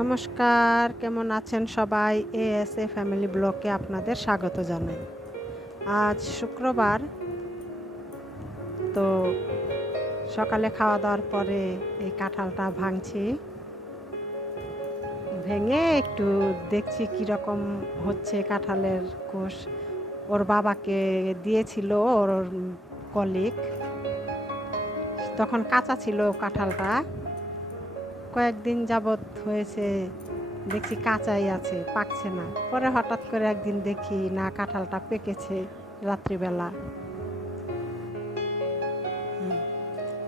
নমস্কার, কেমন আছেন সবাই? এএসএ ফ্যামিলি ব্লগে আপনাদের স্বাগত জানাই। আজ শুক্রবার, তো সকালে খাওয়া দাওয়ার পরে এই কাঁঠালটা ভাঙছি। ভেঙে একটু দেখছি কীরকম হচ্ছে কাঁঠালের কোষ। ওর বাবাকে দিয়েছিল ওর কলিগ, তখন কাঁচা ছিল কাঁঠালটা। কয়েকদিন যাবৎ হয়েছে দেখছি কাঁচাই আছে, পাকছে না। পরে হঠাৎ করে একদিন দেখি না, কাঁঠালটা পেকেছে রাত্রিবেলা।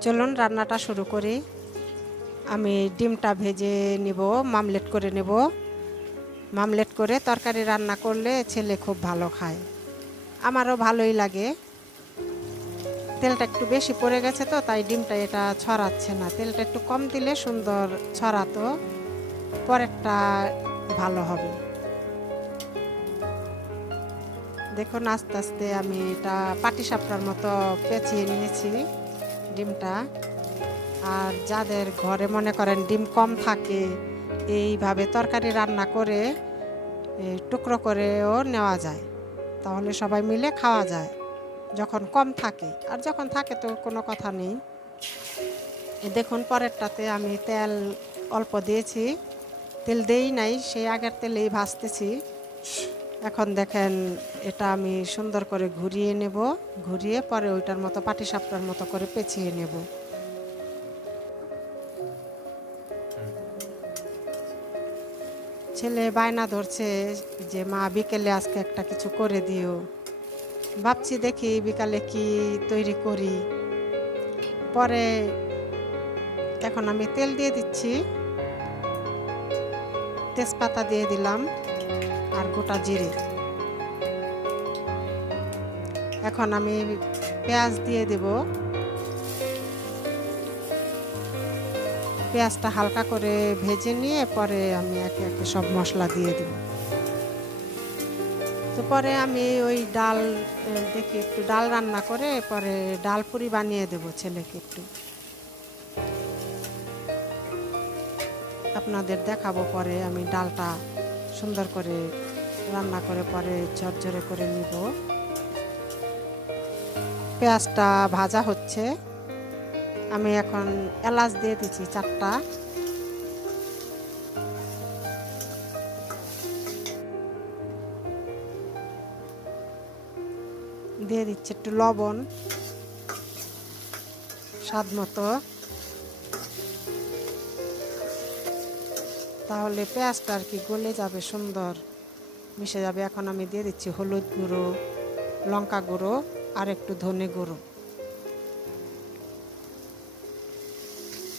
চলুন রান্নাটা শুরু করি। আমি ডিমটা ভেজে নেব, মামলেট করে নেব। মামলেট করে তরকারি রান্না করলে ছেলে খুব ভালো খায়, আমারও ভালোই লাগে। তেলটা একটু বেশি পড়ে গেছে তো, তাই ডিমটা এটা ছড়াচ্ছে না। তেলটা একটু কম দিলে সুন্দর ছড়াতো, পরেরটা ভালো হবে। দেখুন আস্তে আস্তে আমি এটা পাটিসাপটার মতো পেঁচিয়ে নিয়েছি ডিমটা। আর যাদের ঘরে মনে করেন ডিম কম থাকে, এইভাবে তরকারি রান্না করে টুকরো করেও নেওয়া যায়, তাহলে সবাই মিলে খাওয়া যায় যখন কম থাকে। আর যখন থাকে তো কোনো কথা নেই। দেখুন পরেরটাতে আমি তেল অল্প দিয়েছি, তেল দেই নাই, সেই আগের তেলেই ভাজতেছি। এখন দেখেন এটা আমি সুন্দর করে ঘুরিয়ে নেব, ঘুরিয়ে পরে ওইটার মতো পাটিসাপটার মতো করে পেঁচিয়ে নেব। ছেলে বায়না ধরছে যে মা বিকেলে আজকে একটা কিছু করে দিও। ভাবছি দেখি বিকালে কি তৈরি করি। পরে এখন আমি তেল দিয়ে দিচ্ছি, তেজপাতা দিয়ে দিলাম আর গোটা জিরে। এখন আমি পেঁয়াজ দিয়ে দেব। পেঁয়াজটা হালকা করে ভেজে নিয়ে পরে আমি একে একে সব মশলা দিয়ে দেব। তো পরে আমি ওই ডাল দেখি একটু ডাল রান্না করে পরে ডাল পুরি বানিয়ে দেব ছেলেকে একটু, আপনাদের দেখাবো। পরে আমি ডালটা সুন্দর করে রান্না করে পরে ঝরঝরে করে নিব। পেঁয়াজটা ভাজা হচ্ছে, আমি এখন এলাচ দিয়ে দিচ্ছি 4টা। দিয়ে দিচ্ছি একটু লবণ স্বাদ মতো, তাহলে পেঁয়াজটা আর কি গলে যাবে, সুন্দর মিশে যাবে। এখন আমি দিয়ে দিচ্ছি হলুদ গুঁড়ো, লঙ্কা গুঁড়ো আর একটু ধনে গুঁড়ো,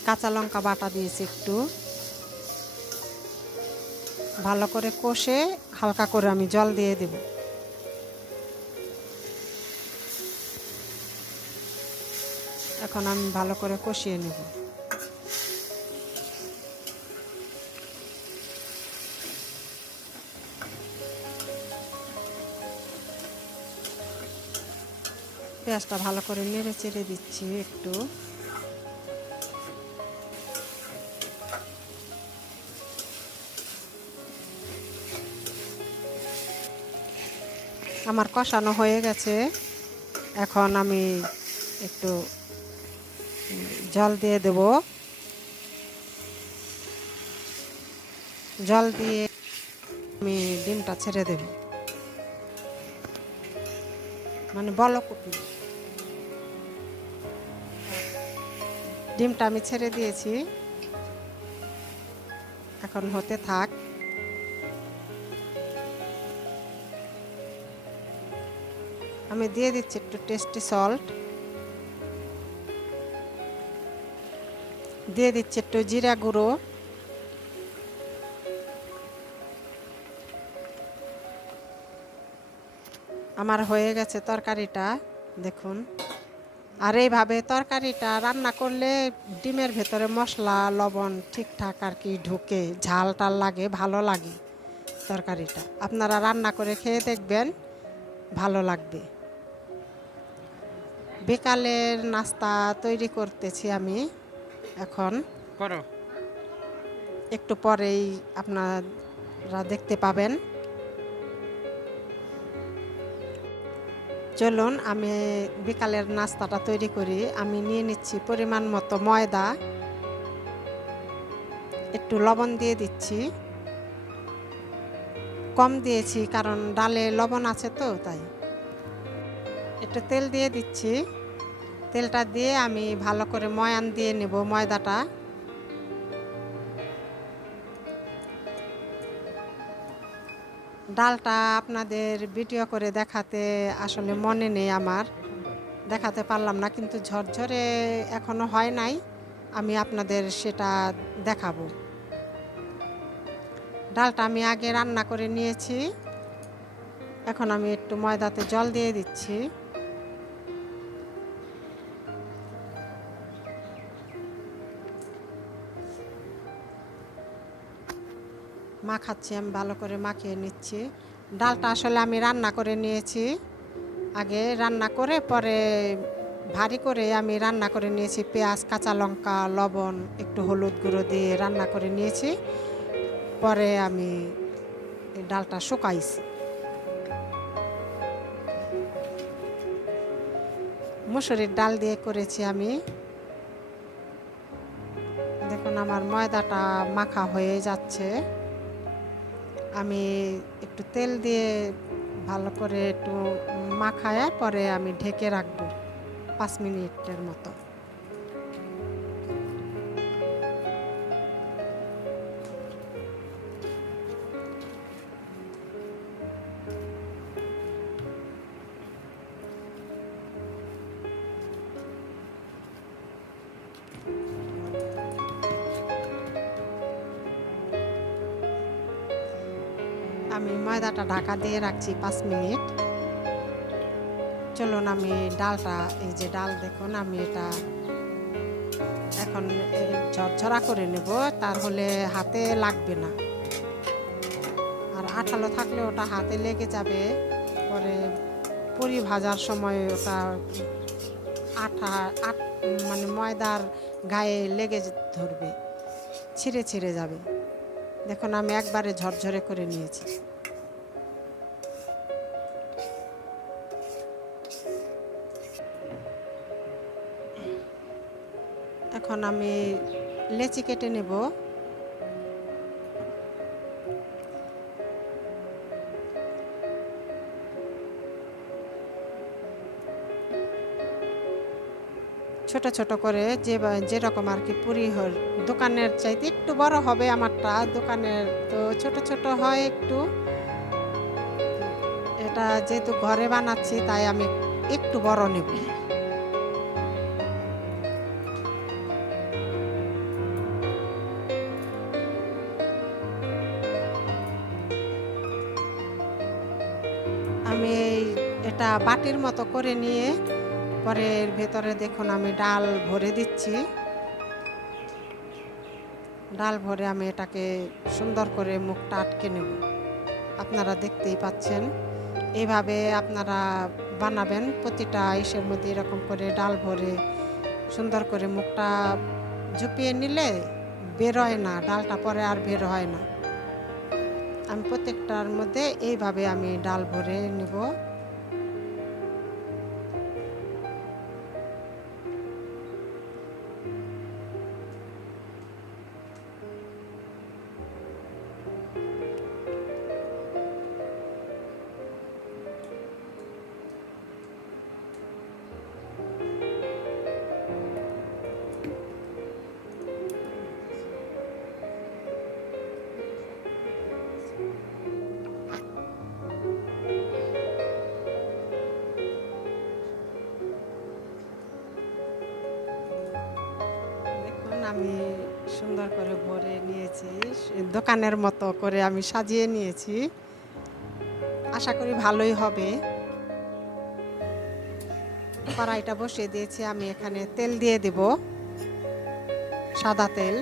কাঁচা লঙ্কা বাটা দিয়েছি একটু। ভালো করে কষে হালকা করে আমি জল দিয়ে দেব। এখন আমি ভালো করে কষিয়ে নেব। পেঁয়াজটা ভালো করে নেড়ে চেড়ে দিচ্ছি একটু। আমার কষানো হয়ে গেছে, এখন আমি একটু জল দিয়ে দেব। জল দিয়ে আমি ডিমটা ছেড়ে দেব, মানে বলক উঠবে। ডিমটা আমি ছেড়ে দিয়েছি, এখন হতে থাক। আমি দিয়ে দিচ্ছি একটু টেস্টি সল্ট, দিয়ে দিচ্ছি একটু জিরা গুঁড়ো, আমার হয়ে গেছে তরকারিটা দেখুন। আর এইভাবে তরকারিটা রান্না করলে ডিমের ভেতরে মশলা লবণ ঠিকঠাক আর কি ঢুকে, ঝাল টাল লাগে, ভালো লাগে তরকারিটা। আপনারা রান্না করে খেয়ে দেখবেন, ভালো লাগবে। বিকালের নাস্তা তৈরি করতেছি আমি এখন। করো একটু পরেই আপনারা দেখতে পাবেন। চলুন আমি বিকালের নাস্তাটা তৈরি করি। আমি নিয়ে নিচ্ছি পরিমাণ মতো ময়দা, একটু লবণ দিয়ে দিচ্ছি। কম দিয়েছি কারণ ডালে লবণ আছে তো, তাই। একটু তেল দিয়ে দিচ্ছি। তেলটা দিয়ে আমি ভালো করে ময়ান দিয়ে নেব ময়দাটা। ডালটা আপনাদের ভিডিও করে দেখাতে আসলে মনে নেই, আমার দেখাতে পারলাম না, কিন্তু ঝরঝরে এখনো হয় নাই, আমি আপনাদের সেটা দেখাবো। ডালটা আমি আগে রান্না করে নিয়েছি। এখন আমি একটু ময়দাতে জল দিয়ে দিচ্ছি। মাখাচ্ছি, আমি ভালো করে মাখিয়ে নিচ্ছি। ডালটা আসলে আমি রান্না করে নিয়েছি, আগে রান্না করে পরে ভারী করে আমি রান্না করে নিয়েছি। পেঁয়াজ, কাঁচা লঙ্কা, লবণ, একটু হলুদ গুঁড়ো দিয়ে রান্না করে নিয়েছি। পরে আমি এই ডালটা শুকাইছি। মুসুরির ডাল দিয়ে করেছি আমি। দেখুন আমার ময়দাটা মাখা হয়ে যাচ্ছে। আমি একটু তেল দিয়ে ভালো করে একটু মাখায় পরে আমি ঢেকে রাখবো 5 মিনিটের মতো। আমি ময়দাটা ঢাকা দিয়ে রাখছি 5 মিনিট। চলুন আমি ডালটা, এই যে ডাল দেখুন, আমি এটা এখন ঝরঝরা করে নেব, তাহলে হাতে লাগবে না। আর আঠালো থাকলে ওটা হাতে লেগে যাবে, পরে পুরি ভাজার সময় ওটা মানে ময়দার গায়ে লেগে ধরবে, ছিঁড়ে ছিঁড়ে যাবে। দেখুন আমি একবারে ঝরঝরে করে নিয়েছি। এখন আমি লেচি কেটে নেব। ছোট ছোট করে যেরকম আর কি পুরি হয়, দোকানের চাইতে একটু বড় হবে আমারটা, দোকানের তো ছোট ছোট হয় একটু। এটা যেহেতু ঘরে বানাচ্ছি তাই আমি একটু বড় নেব। আমি এটা বাটির মতো করে নিয়ে পরে এর ভেতরে দেখুন আমি ডাল ভরে দিচ্ছি। ডাল ভরে আমি এটাকে সুন্দর করে মুখটা আটকে নেব। আপনারা দেখতেই পাচ্ছেন, এইভাবে আপনারা বানাবেন। প্রতিটা ইসের মধ্যে এরকম করে ডাল ভরে সুন্দর করে মুখটা ঝুপিয়ে নিলে বের হয় না, ডালটা পরে আর বের হয় না। আমি প্রত্যেকটার মধ্যে এইভাবে আমি ডাল ভরে নেব। আমি সুন্দর করে ভরে নিয়েছি, দোকানের মতো করে আমি সাজিয়ে নিয়েছি। আশা করি ভালোই হবে। কড়াইটা বসিয়ে দিয়েছি, আমি এখানে তেল দিয়ে দেব, সাদা তেল।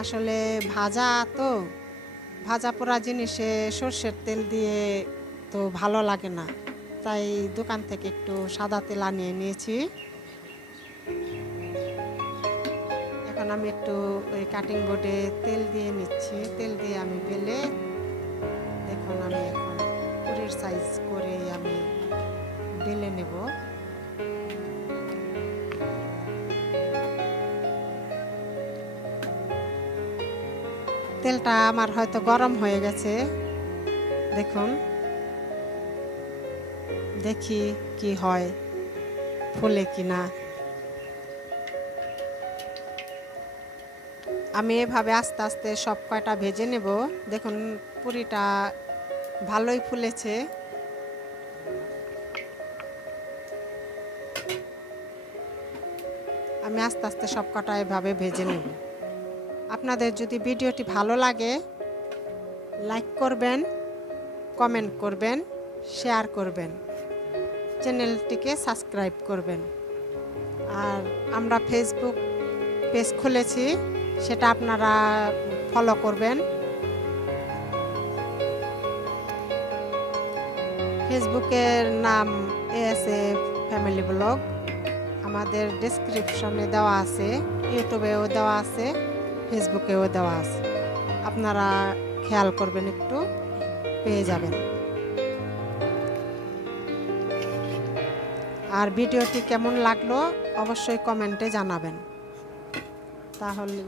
আসলে ভাজা পোড়া জিনিসে সর্ষের তেল দিয়ে তো ভালো লাগে না, তাই দোকান থেকে একটু সাদা তেল আনিয়ে নিয়েছি। এখন আমি একটু ওই কাটিং বোর্ডে তেল দিয়ে নিচ্ছি। তেল দিয়ে আমি বেলে দেখুন আমি এখন পুরির সাইজ করে আমি বেলে নেব। তেলটা আমার হয়তো গরম হয়ে গেছে, দেখুন, দেখি কি হয়, ফুলে কিনা। আমি এভাবে আস্তে আস্তে সব কয়টা ভেজে নেব। দেখুন পুরিটা ভালোই ফুলেছে। আমি আস্তে আস্তে সব কটা এভাবে ভেজে নেব। আপনাদের যদি ভিডিওটি ভালো লাগে লাইক করবেন, কমেন্ট করবেন, শেয়ার করবেন, চ্যানেলটিকে সাবস্ক্রাইব করবেন। আর আমরা ফেসবুক পেজ খুলেছি, সেটা আপনারা ফলো করবেন। ফেসবুকের নাম ASF ফ্যামিলি ব্লগ। আমাদের ডেসক্রিপশনে দেওয়া আছে, ইউটিউবেও দেওয়া আছে, ফেসবুকেও দেওয়া আছে। আপনারা খেয়াল করবেন, একটু পেয়ে যাবেন। আর ভিডিওটি কেমন লাগলো অবশ্যই কমেন্টে জানাবেন। তাহলে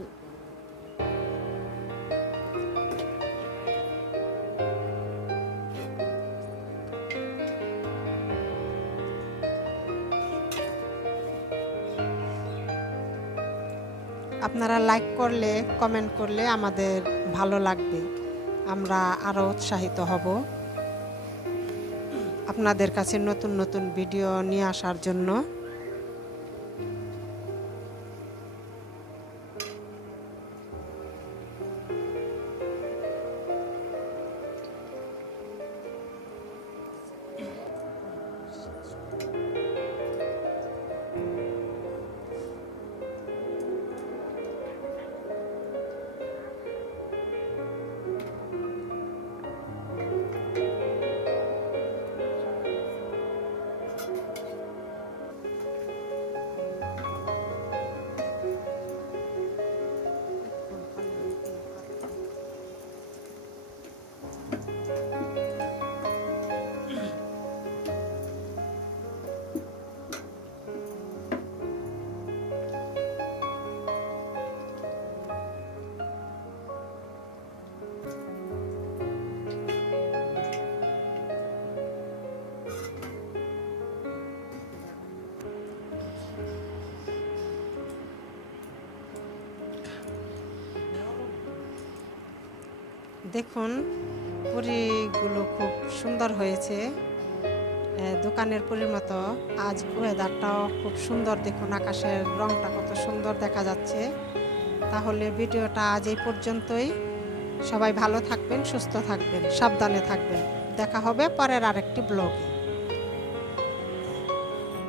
আপনারা লাইক করলে, কমেন্ট করলে আমাদের ভালো লাগবে, আমরা আরও উৎসাহিত হব আপনাদের কাছে নতুন নতুন ভিডিও নিয়ে আসার জন্য। দেখুন পুরিগুলো খুব সুন্দর হয়েছে, দোকানের পুরির মতো। আজ ওয়েদারটাও খুব সুন্দর, দেখুন আকাশের রংটা কত সুন্দর দেখা যাচ্ছে। তাহলে ভিডিওটা আজ এই পর্যন্তই। সবাই ভালো থাকবেন, সুস্থ থাকবেন, সাবধানে থাকবেন। দেখা হবে পরের আরেকটি ব্লগে।